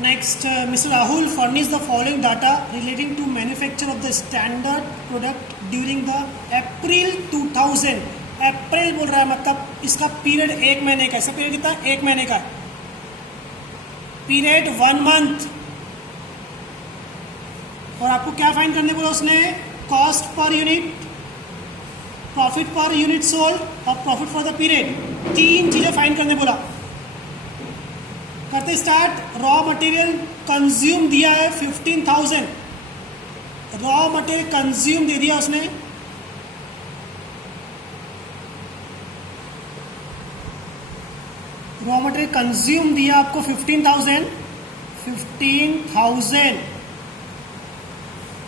Next, Mr. Rahul furnished the following data relating to manufacture of the standard product during the April 2000. अप्रैल बोल रहा है, मतलब इसका period एक महीने का है। इसका पीरियड कितना है? एक महीने का है। Period 1 month. और आपको क्या फाइंड करने बोला उसने? Cost per unit, profit per unit sold और प्रॉफिट फॉर द पीरियड। तीन चीजें फाइंड करने बोला। करते स्टार्ट। रॉ मटेरियल कंज्यूम दिया है 15,000। रॉ मटेरियल कंज्यूम दे दिया उसने। रॉ मटेरियल कंज्यूम दिया आपको 15,000।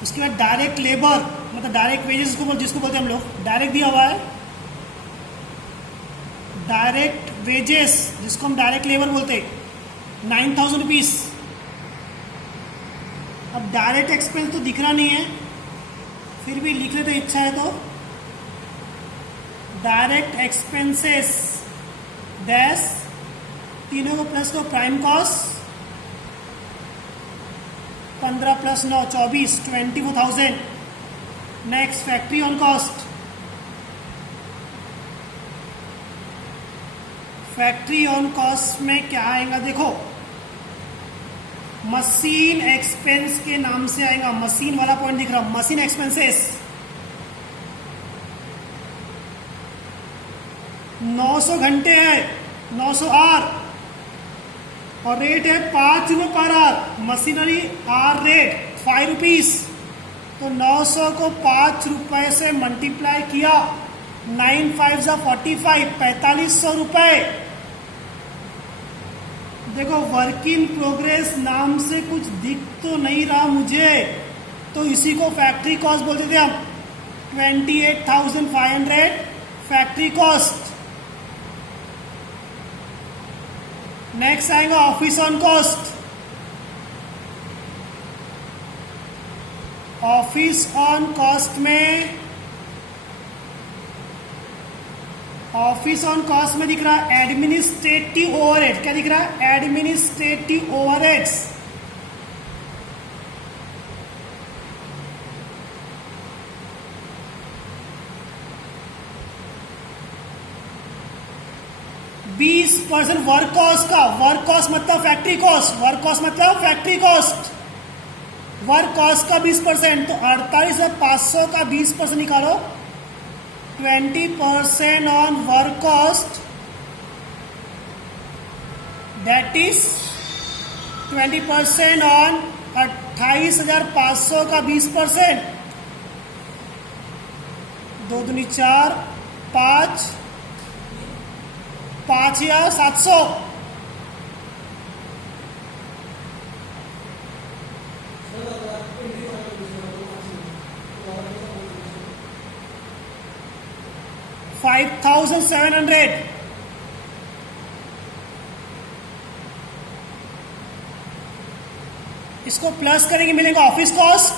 उसके बाद डायरेक्ट लेबर, मतलब डायरेक्ट वेजेस को जिसको बोलते हैं हम लोग, डायरेक्ट दिया हुआ है। डायरेक्ट वेजेस जिसको हम डायरेक्ट लेबर बोलते हैं, 9,000 रुपीज। अब डायरेक्ट एक्सपेंस तो दिख रहा नहीं है, फिर भी लिख लेते इच्छा है तो। डायरेक्ट एक्सपेंसेस डैश, तीनों को प्लस को prime cost, 15 + 9 24, 24,000। Next factory on cost. Factory on cost में क्या आएगा देखो, मशीन एक्सपेंस के नाम से आएगा। मशीन वाला पॉइंट दिख रहा, मशीन एक्सपेंसेस 900 घंटे है, 900 आर, और रेट है 5 रुपये per hour. Machinery hour rate 5 rupees. तो 900 को 5 रुपए से मल्टीप्लाई किया, 9 5 45, 4500 रुपए। देखो वर्क इन प्रोग्रेस नाम से कुछ दिख तो नहीं रहा मुझे, तो इसी को फैक्ट्री कॉस्ट बोलते थे हम। 28,500 फैक्ट्री कॉस्ट। नेक्स्ट आएगा office on cost. Office on cost में, ऑफिस ऑन कॉस्ट में दिख रहा है एडमिनिस्ट्रेटिव ओवरहेड। क्या दिख रहा है? Administrative overheads. %20 वर्क कॉस्ट का। वर्क कॉस्ट मतलब फैक्ट्री कॉस्ट, वर्क कॉस्ट मतलब फैक्ट्री कॉस्ट। वर्क कॉस्ट का 20%, तो 48,500 का 20% निकालो। 20% on work cost, that is 20% on 28,500 का 20%। 2 दूनी 4, 5, 5,700। $5,700। इसको प्लस करेंगे, मिलेगा ऑफिस कॉस्ट।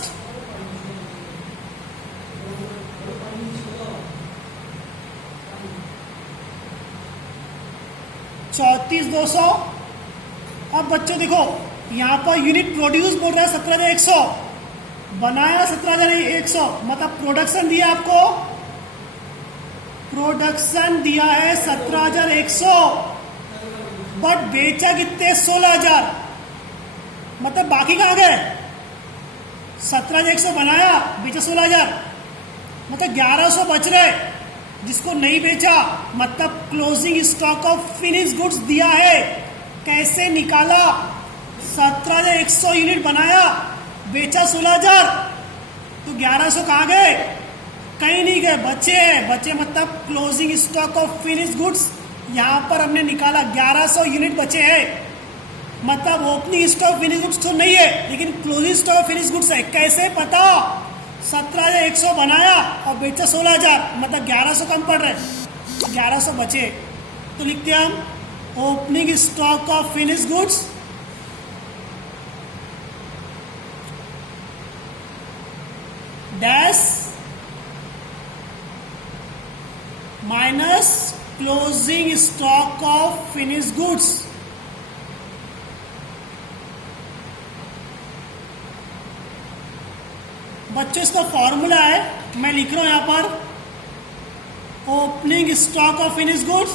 $34,200। अब बच्चों देखो, यहां पर यूनिट प्रोड्यूस बोल रहा है 17,100, बनाया 17,100, मतलब प्रोडक्शन दिया आपको, प्रोडक्शन दिया है 17,100, बट बेचा कितने? 16,000। मतलब बाकी कहां गए? 17,100 बनाया, बेचा 16,000, मतलब 1,100 बच रहे जिसको नहीं बेचा। मतलब closing stock of finish goods दिया है। कैसे निकाला? 17,100 यूनिट बनाया, बेचा 16,000, तो 1,100 कहां गए? कहीं नहीं गए, बचे हैं। बचे मतलब closing stock of finish goods, यहां पर हमने निकाला 1,100 यूनिट बचे हैं। मतलब ओपनिंग स्टॉक फिनिश गुड्स तो नहीं है, लेकिन क्लोजिंग स्टॉक फिनिश गुड्स है। कैसे पता? 17,100 बनाया और बेचा 16,000, मतलब 1,100 कम पड़ रहे, 1,100 बचे। तो लिखते हैं हम opening stock of finish goods dash minus closing stock of finish goods. बच्चों इसका फॉर्मूला है, मैं लिख रहा हूं यहां पर, opening stock of finish goods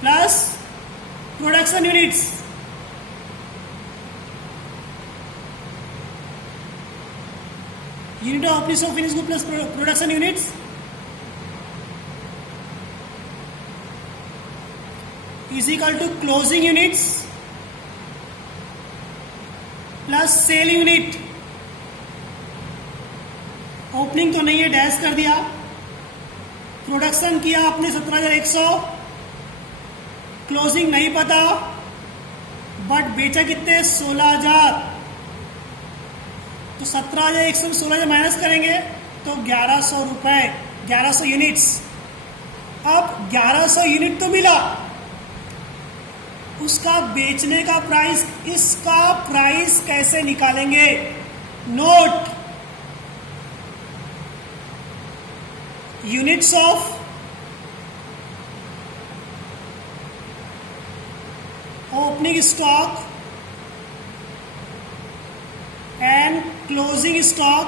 plus production units. Unit of opening of finish good plus production units is equal to closing units plus sale unit. Opening तो नहीं है, डैश कर दिया। प्रोडक्शन किया आपने 17,100, क्लोजिंग नहीं पता, बट बेचा कितने 16,000, तो 17,100 में 16,000 माइनस करेंगे तो 1,100 रुपए, 1,100 यूनिट्स। अब 1,100 यूनिट तो मिला, उसका बेचने का प्राइस, इसका प्राइस कैसे निकालेंगे? Note, units of opening stock and closing stock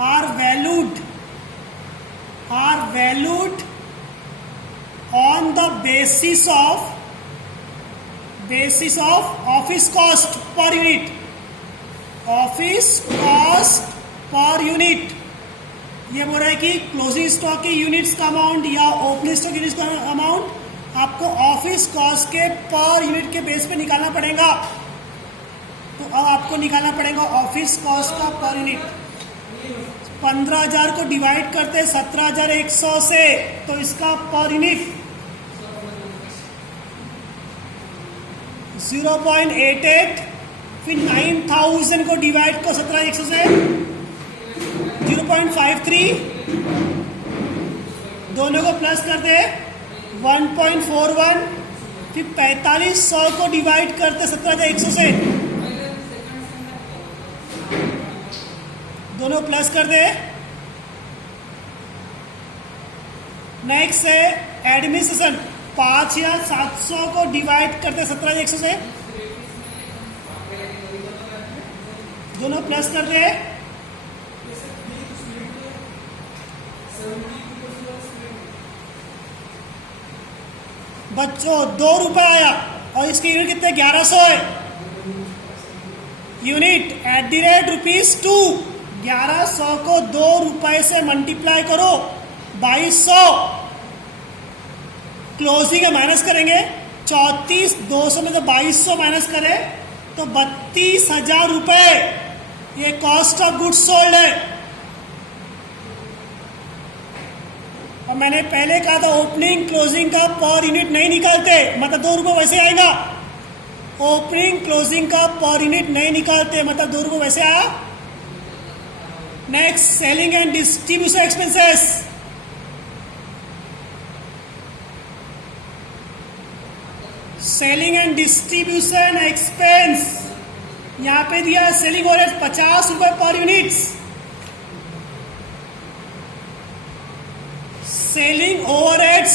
are valued on the basis of office cost per unit, office cost per unit। ये बोल रहा है कि क्लोजिंग स्टॉक की यूनिट्स का अमाउंट या ओपनिंग स्टॉक यूनिट्स का अमाउंट आपको ऑफिस कॉस्ट के पर यूनिट के बेस पे निकालना पड़ेगा। तो अब आपको निकालना पड़ेगा ऑफिस कॉस्ट का पर यूनिट। 15,000 को डिवाइड करते 17,100 से, तो इसका पर यूनिट 0.88, फिर 9,000 को डिवाइड को 17,100 से 0.53, दोनों को प्लस कर दे 1.41, फिर 4,500 को डिवाइड करते 17,100 से, दोनों प्लस कर दे। नेक्स्ट है एडमिनिस्ट्रेशन, 5,700 को डिवाइड करते 17,100 से, दोनों प्लस कर दे। बच्चों 2 रुपए आया और इसकी यूनिट कितने 1,100 है। यूनिट एट द रेट ₹2, 1,100 को 2 रुपए से मल्टीप्लाई करो 2,200, क्लोजिंग है माइनस करेंगे 34,200 में से 2,200 माइनस करें तो 32,000 रुपए ये कॉस्ट ऑफ गुड्स सोल्ड है। और मैंने पहले कहा था ओपनिंग क्लोजिंग का पर यूनिट नहीं निकालते, मतलब 2 रुपए वैसे आएगा। ओपनिंग क्लोजिंग का पर यूनिट नहीं निकालते, मतलब 2 रुपए वैसे आया। Next selling and distribution expenses, selling and distribution expense यहां पे दिया सेलिंग ओवरहेड 50 रुपए पर यूनिट, सेलिंग ओवरहेड्स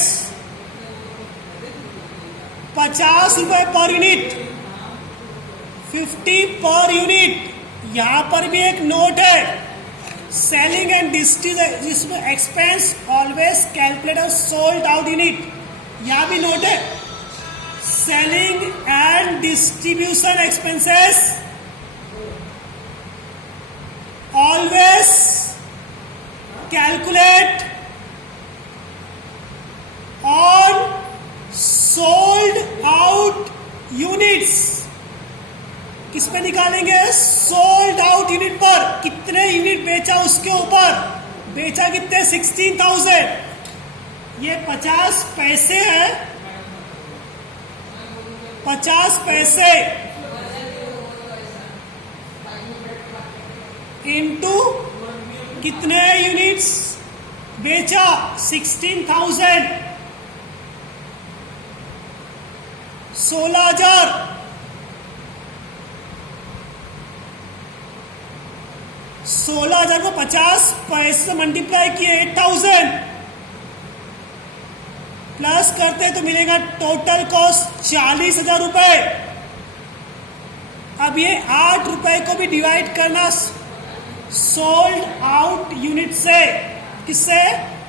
50 रुपए पर यूनिट, 50 पर यूनिट। यहां पर भी एक नोट है, सेलिंग एंड डिस्ट्रीब्यूशन जिसमें expense always calculate sold out unit, यहां भी नोट है, selling and distribution expenses always calculate on sold out units. किस पे निकालेंगे? सोल्ड आउट यूनिट पर, कितने यूनिट बेचा उसके ऊपर। बेचा कितने 16,000, ये 50 पैसे है, 50 पैसे इंटू कितने यूनिट्स बेचा 16,000, 16,000, 16,000 को 50 पैसे से मल्टीप्लाई किए 8,000 प्लस करते तो मिलेगा टोटल कॉस्ट 40,000 रुपए। अब ये 8 रुपए को भी डिवाइड करना सोल्ड आउट यूनिट से, किससे?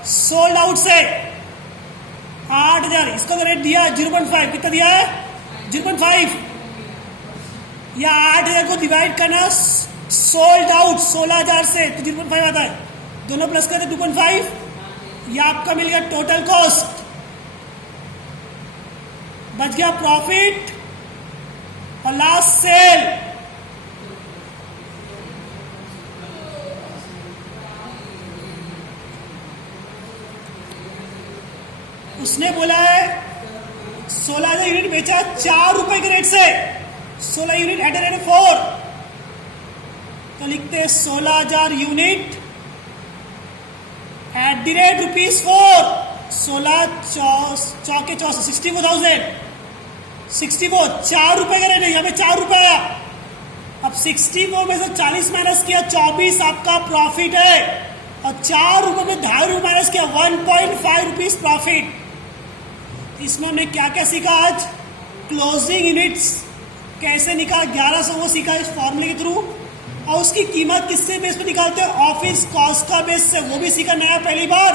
सोल्ड आउट से। 8,000, इसका रेट दिया 0.5, कितना दिया है? 0.5। या 8,000 को डिवाइड करना सोल्ड आउट 16,000 से, तो 0.5 आता है। दोनों प्लस करते 2.5, या आपका मिल गया टोटल कॉस्ट। बच गया प्रॉफिट और लास्ट सेल। उसने बोला है 16,000 यूनिट बेचा 4 रुपए के रेट से, 16 यूनिट एट रेट 4, तो लिखते हैं 16,000 यूनिट एट द रेट ₹4। 16 चौके 64,000, 64, 4 रुपए का रेट है, यहाँ पे 4 रुपए आया। अब 64 में से 40 माइनस किया, 24 आपका प्रॉफिट है, और 4 रुपए में 2.5 रुपए माइनस किया, 1.5 रुपीज प्रॉफिट। इसमें हमने क्या क्या सीखा आज? क्लोजिंग यूनिट्स कैसे निकाल 1100 वो सीखा इस फॉर्मूले के थ्रू, और उसकी कीमत किससे बेस पे निकालते हैं? ऑफिस कॉस्ट का बेस से, वो भी सीखा नया पहली बार।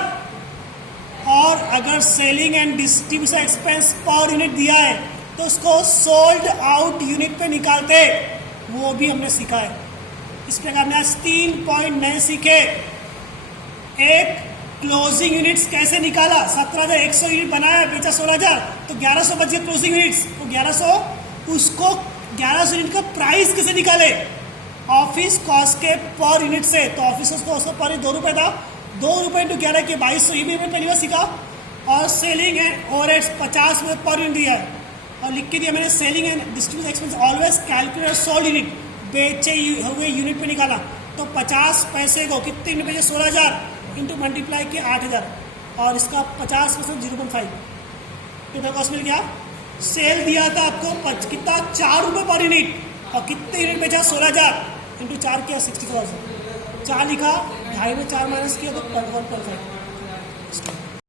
और अगर selling and distribution expense per unit दिया है तो उसको सोल्ड आउट यूनिट पे निकालते, वो भी हमने सीखा है। इस प्रकार हमने आज 3 पॉइंट नए सीखे। एक, क्लोजिंग यूनिट्स कैसे निकाला, 17,100 यूनिट बनाया, बेचा 16,000, तो 1,100 बच गए क्लोजिंग यूनिट्स, तो 1,100, उसको 1,100 यूनिट का प्राइस कैसे निकाले? ऑफिस कॉस्ट के पर यूनिट से, तो ऑफिस कॉस्ट पर 2 रुपए था, 2 रुपए इंटू 11 के 2200, ये भी हमने पहली बार सीखा। और सेलिंग एंड ओवरहेड्स 50 में पर यूनिट दिया है, और लिख के दिया मैंने selling and distribution expense always calculate sold unit, बेचे हुए यूनिट पे निकाला, तो 50 पैसे को कितने यूनिट बेचे? 16,000 इंटू मल्टीप्लाई किया 8,000, और इसका 50% 0.5, कितना कॉस्ट मिल गया? सेल दिया था आपको कितना? 4 रुपए पर यूनिट, और कितने यूनिट बेचा? 16,000 इंटू 4 किया 64,000, 4 लिखा, 2.5 में 4 माइनस किया तो 1.5।